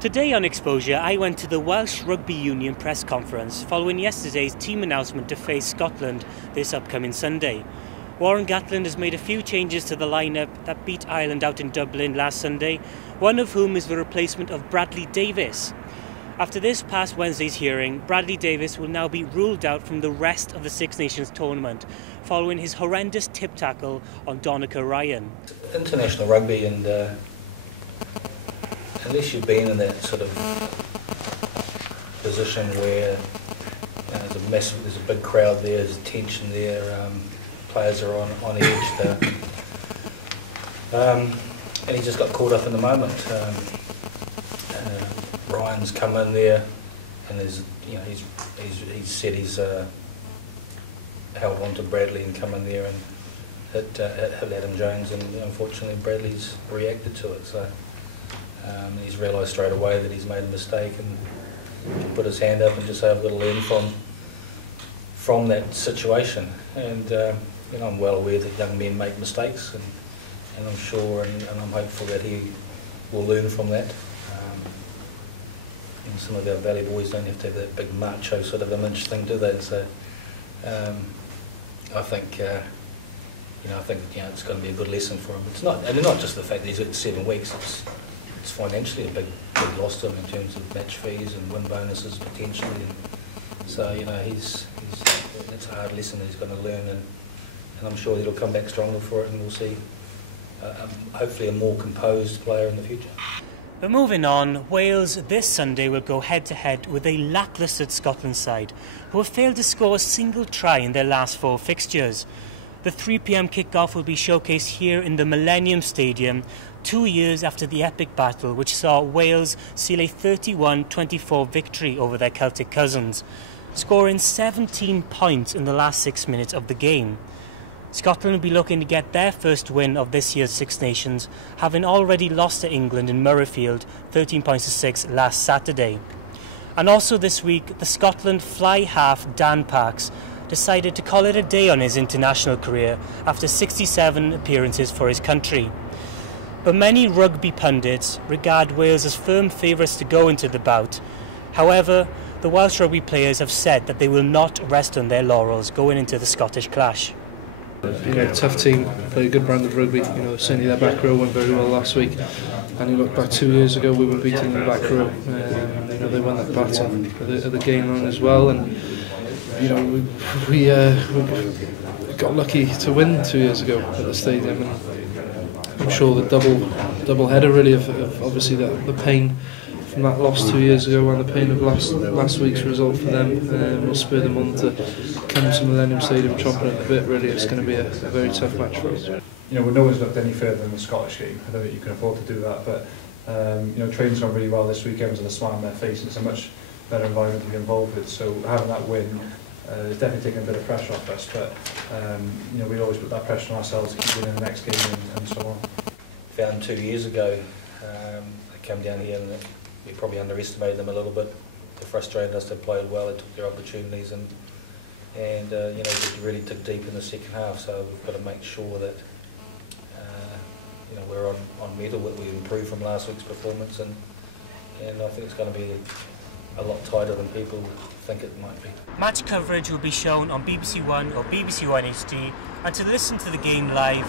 Today on Exposure, I went to the Welsh Rugby Union press conference following yesterday's team announcement to face Scotland this upcoming Sunday. Warren Gatland has made a few changes to the lineup that beat Ireland out in Dublin last Sunday, one of whom is the replacement of Bradley Davies. After this past Wednesday's hearing, Bradley Davies will now be ruled out from the rest of the Six Nations tournament following his horrendous tip tackle on Donica Ryan. International rugby, and unless you've been in that sort of position where there's a big crowd there, there's tension there, players are on edge, and he just got caught up in the moment. Ryan's come in there, and he's said he's held on to Bradley and come in there and hit Adam Jones, and unfortunately Bradley's reacted to it. So he's realised straight away that he's made a mistake and can put his hand up and just say, I've got to learn from that situation. And I'm well aware that young men make mistakes, and I'm sure and I'm hopeful that he will learn from that. And some of our Valley boys don't have to have that big macho sort of image thing, do they? So I think it's going to be a good lesson for him. It's not just the fact that he's got 7 weeks. It's financially a big loss to him in terms of match fees and win bonuses potentially. And so it's a hard lesson that he's going to learn, and I'm sure he'll come back stronger for it, and we'll see hopefully a more composed player in the future. But moving on, Wales this Sunday will go head-to-head with a lacklustre Scotland side, who have failed to score a single try in their last 4 fixtures. The 3 p.m. kick-off will be showcased here in the Millennium Stadium, 2 years after the epic battle which saw Wales seal a 31-24 victory over their Celtic cousins, scoring 17 points in the last 6 minutes of the game. Scotland will be looking to get their first win of this year's Six Nations, having already lost to England in Murrayfield 13-6 last Saturday. And also this week, the Scotland fly half Dan Parks decided to call it a day on his international career after 67 appearances for his country. But many rugby pundits regard Wales as firm favourites to go into the bout. However, the Welsh rugby players have said that they will not rest on their laurels going into the Scottish clash. Tough team, play a good brand of rugby. Certainly their back row went very well last week. And you look back 2 years ago, we were beating the back row. They won that battle at the game run as well, and we got lucky to win 2 years ago at the stadium. And I'm sure the double header really of obviously the pain from that loss 2 years ago and the pain of last week's result for them will spur them on to come to Millennium Stadium chomping at the bit. Really, it's going to be a very tough match for us. We've always looked any further than the Scottish game. I don't think you can afford to do that, but training's gone really well this week. Everyone's got a smile on their face. It's a much better environment to be involved with. So having that win is definitely taking a bit of pressure off us. But we always put that pressure on ourselves to keep winning the next game and so on. Found 2 years ago, they came down here and we probably underestimated them a little bit. They frustrated us. They played well. They took their opportunities and they really took deep in the second half. So we've got to make sure that we're on mettle, that we improve from last week's performance, and I think it's going to be a lot tighter than people think it might be. Match coverage will be shown on BBC One or BBC One HD, and to listen to the game live,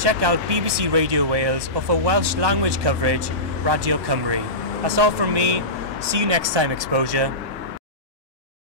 check out BBC Radio Wales, or for Welsh language coverage, Radio Cymru. That's all from me. See you next time, Exposure.